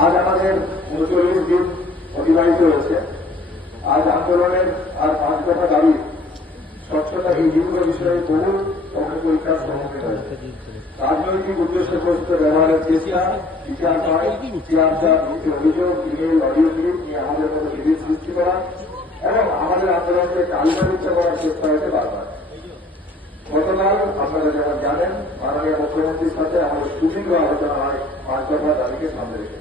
আজ আমাদের ৩৯ দিন অতিবাহিত হয়েছে। আজ আন্দোলনের আর ৫ দফা দাবি স্বচ্ছতা এই দীর্ঘ বিষয়ে বহু পরীক্ষার সম্মুখীন হয়েছে। রাজনৈতিক উদ্দেশ্যে প্রস্তুত ব্যবহারের চেষ্টা, বিচার নয়, অভিযোগ, ইমেল, অডিও ক্লিপ নিয়ে আমাদের মতো বিভেদ সৃষ্টি করা এবং আমাদের আন্দোলনকে কালিমালিপ্ত করার চেষ্টা হয়েছে বারবার। গতকাল আপনারা যেমন জানেন, মাননীয় মুখ্যমন্ত্রীর সাথে আমাদের সুদীর্ঘ আলোচনা হয় ৫ দফা দাবিকে সামনে রেখে।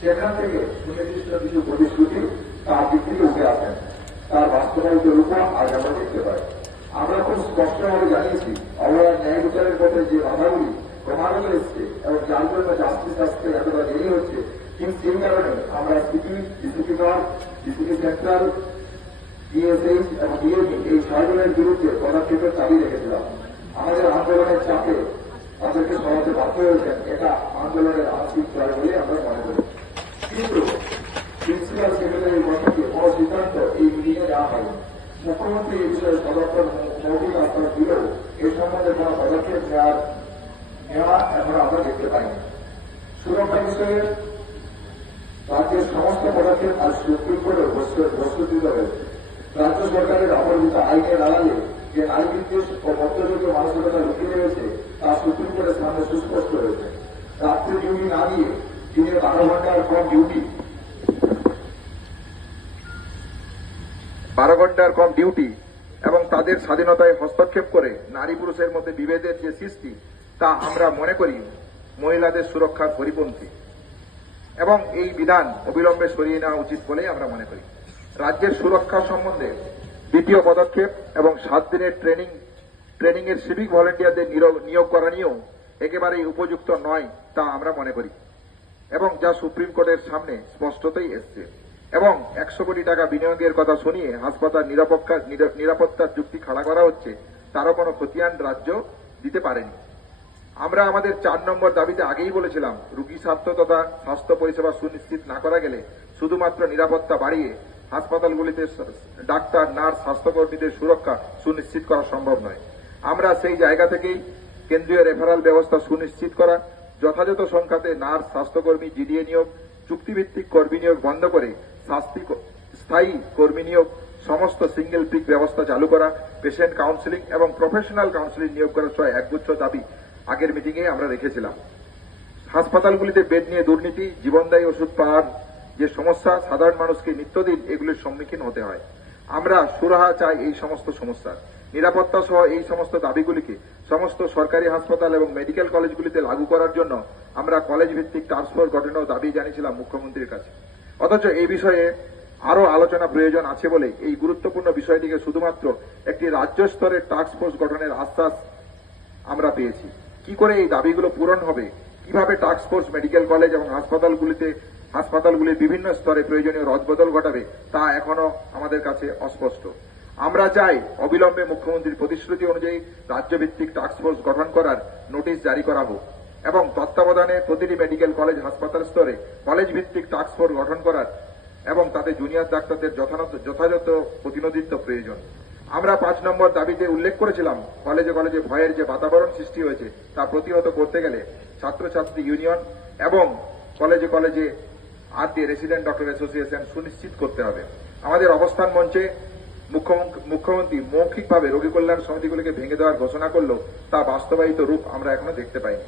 সেখান থেকে সুনির্দিষ্ট কিছু প্রতিশ্রুতি তার দিক থেকে উঠে আসেন, তার বাস্তবায়িত রূপ আজ আমরা দেখতে পাই। আমরা খুব স্পষ্টভাবে জানিয়েছি, অবহেলার ন্যায় বিচারের পথে যে বাধাগুলি ক্রমাগত এসছে এবং যার জন্য জাস্টিস আসতে এতটা দেরি হচ্ছে, ঠিক সেই কারণে আমরা city, DCP north, DCP central, DSH এবং ডিএমই এই ৬ জনের বিরুদ্ধে পদক্ষেপের দাবি রেখেছিলাম। আমাদের আন্দোলনের চাপে তাদেরকে সরাতে বাধ্য হয়েছেন, এটা আন্দোলনের আংশিক জয় বলে আমরা মনে করি। কিন্তু প্রিন্সিপাল সেক্রেটারির বৈঠকে বড় সিদ্ধান্ত এই মিটিংয়ে নেওয়া হয়নি। মুখ্যমন্ত্রী এই বিষয়ে সদর্থক মৌখিক আশ্বাস দিলেও এ সম্বন্ধে কোন পদক্ষেপ নেওয়া এখন আমরা দেখতে পাইনি। সুরক্ষা বিষয়ে রাজ্যের সমস্ত পদক্ষেপ আজ সুপ্রিম কোর্টে প্রস্তুত হয়েছে। রাজ্য সরকারের অপরিচিত আইনের আড়ালে যে নারী বিদ্বেষ ও মধ্যযুগীয় মানসিকতা লুকিয়ে রয়েছে তা সুপ্রিম কোর্টের সামনে সুস্পষ্ট হয়েছে। রাত্রি ডিউটি না দিয়ে দিনের 12 ঘন্টার কম ডিউটি এবং তাদের স্বাধীনতায় হস্তক্ষেপ করে নারী পুরুষের মধ্যে বিভেদের যে সৃষ্টি, তা আমরা মনে করি মহিলাদের সুরক্ষার পরিপন্থী এবং এই বিধান অবিলম্বে সরিয়ে নেওয়া উচিত বলেই আমরা মনে করি। রাজ্যের সুরক্ষা সম্বন্ধে দ্বিতীয় পদক্ষেপ এবং 7 দিনের ট্রেনিং এর সিভিক ভলেন্টিয়ারদের নিয়োগ করা নিয়েও একেবারেই উপযুক্ত নয় তা আমরা মনে করি এবং যা সুপ্রিম কোর্টের সামনে স্পষ্টতই এসছে। এবং 100 কোটি টাকা বিনিয়োগের কথা শুনিয়ে হাসপাতাল নিরাপত্তার যুক্তি খাড়া করা হচ্ছে, তারও কোনো খতিয়ান রাজ্য দিতে পারেনি। আমরা আমাদের 4 নম্বর দাবিতে আগেই বলেছিলাম, রোগী স্বাস্থ্য তথা স্বাস্থ্য পরিষেবা সুনিশ্চিত না করা গেলে শুধুমাত্র নিরাপত্তা বাড়িয়ে হাসপাতালগুলিতে ডাক্তার, নার্স, স্বাস্থ্যকর্মীদের সুরক্ষা সুনিশ্চিত করা সম্ভব নয়। আমরা সেই জায়গা থেকেই কেন্দ্রীয় রেফারেল ব্যবস্থা সুনিশ্চিত করা, যথাযথ সংখ্যাতে নার্স, স্বাস্থ্যকর্মী, জিডিএ নিয়োগ, চুক্তিভিত্তিক কর্মী নিয়োগ বন্ধ করে স্থায়ী কর্মী নিয়োগ, সমস্ত সিঙ্গেল পিক ব্যবস্থা চালু করা, পেশেন্ট কাউন্সিলিং এবং প্রফেশনাল কাউন্সিলিং নিয়োগ করার সহ একগুচ্ছ দাবি আগের মিটিংয়ে আমরা রেখেছিলাম। হাসপাতালগুলিতে বেড নিয়ে দুর্নীতি, জীবনদায়ী ওষুধ পাওয়ার যে সমস্যা, সাধারণ মানুষকে নিত্যদিন এগুলির সম্মুখীন হতে হয়। আমরা সুরাহা চাই এই সমস্ত সমস্যার। নিরাপত্তা সহ এই সমস্ত দাবিগুলিকে সমস্ত সরকারি হাসপাতাল এবং মেডিকেল কলেজগুলিতে লাগু করার জন্য আমরা কলেজ ভিত্তিক টাস্কফোর্স গঠনের দাবি জানিয়েছিলাম মুখ্যমন্ত্রীর কাছে। অথচ এই বিষয়ে আরো আলোচনা প্রয়োজন আছে বলে এই গুরুত্বপূর্ণ বিষয়টিকে শুধুমাত্র একটি রাজ্য স্তরের টাস্কফোর্স গঠনের আশ্বাস আমরা পেয়েছি। কি করে এই দাবিগুলো পূরণ হবে, কিভাবে টাস্কফোর্স মেডিকেল কলেজ এবং হাসপাতালগুলির বিভিন্ন স্তরে প্রয়োজনীয় রদবদল ঘটাবে, তা এখনো আমাদের কাছে অস্পষ্ট। আমরা চাই অবিলম্বে মুখ্যমন্ত্রীর প্রতিশ্রুতি অনুযায়ী রাজ্যভিত্তিক টাস্কফোর্স গঠন করার নোটিশ জারি করা হোক এবং তত্ত্বাবধানে প্রতিটি মেডিকেল কলেজ, হাসপাতাল স্তরে কলেজ ভিত্তিক টাস্কফোর্স গঠন করার এবং তাতে জুনিয়র ডাক্তারদের যথাযথ প্রতিনিধিত্ব প্রয়োজন। আমরা 5 নম্বর দাবিতে উল্লেখ করেছিলাম, কলেজে কলেজে ভয়ের যে বাতাবরণ সৃষ্টি হয়েছে তা প্রতিহত করতে গেলে ছাত্রছাত্রী ইউনিয়ন এবং কলেজে কলেজে RD রেসিডেন্ট ডক্টর অ্যাসোসিয়েশন সুনিশ্চিত করতে হবে। আমাদের অবস্থান মঞ্চে মুখ্যমন্ত্রী মৌখিকভাবে রোগী কল্যাণ সমিতিগুলিকে ভেঙে দেওয়ার ঘোষণা করলেও তা বাস্তবায়িত রূপ আমরা এখনো দেখতে পাইনি।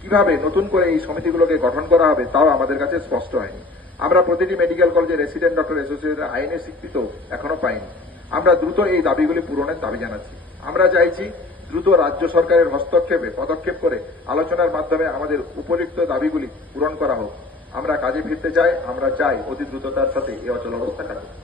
কিভাবে নতুন করে এই সমিতিগুলোকে গঠন করা হবে তাও আমাদের কাছে স্পষ্ট হয়নি। আমরা প্রতিটি মেডিকেল কলেজে রেসিডেন্ট ডক্টর অ্যাসোসিয়েশন আইনের স্বীকৃত এখনো পাইনি। আমরা দ্রুত এই দাবিগুলি পূরণের দাবি জানাচ্ছি। আমরা চাইছি দ্রুত রাজ্য সরকারের পদক্ষেপ করে আলোচনার মাধ্যমে আমাদের উপরিক্ত দাবিগুলি পূরণ করা হোক। আমরা কাজে ফিরতে চাই। আমরা চাই অতি দ্রুততার সাথে এই অচল অবস্থা কাটাতে।